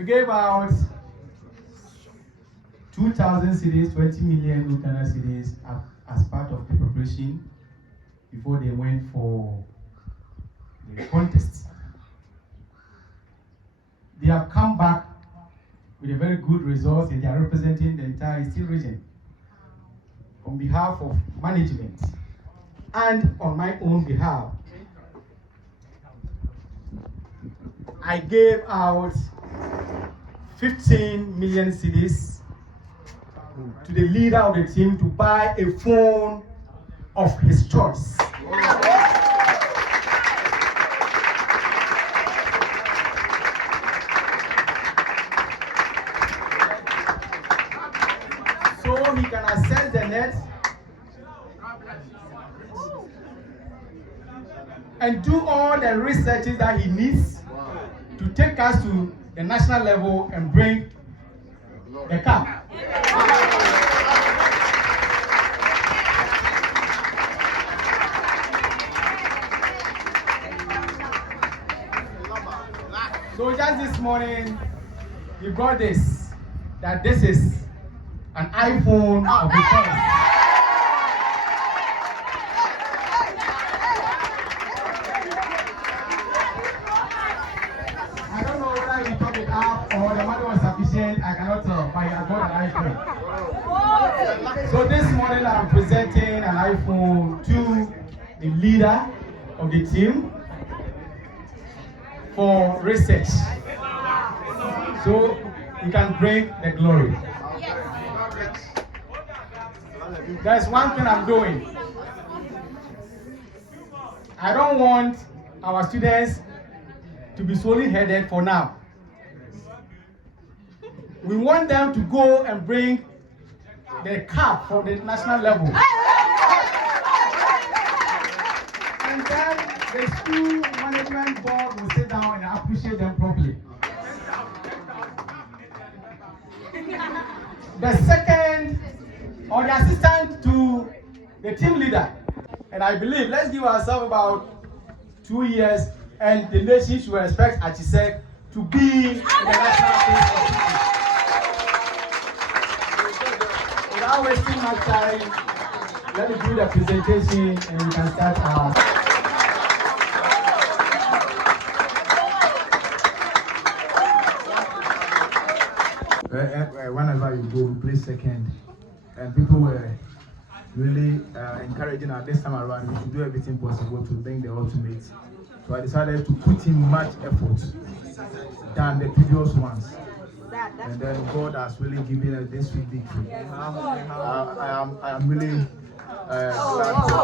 We gave out 2,000 cedis, 20 million Ghana cedis as part of the preparation before they went for the contest. They have come back with a very good result and they are representing the entire Eastern region. On behalf of management and on my own behalf, I gave out 15 million cedis to the leader of the team to buy a phone of his choice. So he can access the net and do all the researches that he needs to take us to the national level and bring the cup. So just this morning, he brought this, that this is an iPhone of the phone. I don't know whether he took it up or the money was sufficient, I cannot tell, but I got an iPhone. So this morning I'm presenting an iPhone to the leader of the team for research, so you can bring the glory. There's one thing I'm doing. I don't want our students to be solely headed for now. We want them to go and bring the cup from the national level. And then the school management board will sit down and appreciate them properly. The second, or the assistant to the team leader, and I believe, let's give ourselves about 2 years, and the nation should expect Achisec to be in the national stage. Without wasting much time, let me do the presentation and we can start our. Whenever you go, we play second, and people were really encouraging us this time around. We should do everything possible to bring the ultimate. So I decided to put in much effort than the previous ones, and then God has really given us this victory. I am really glad to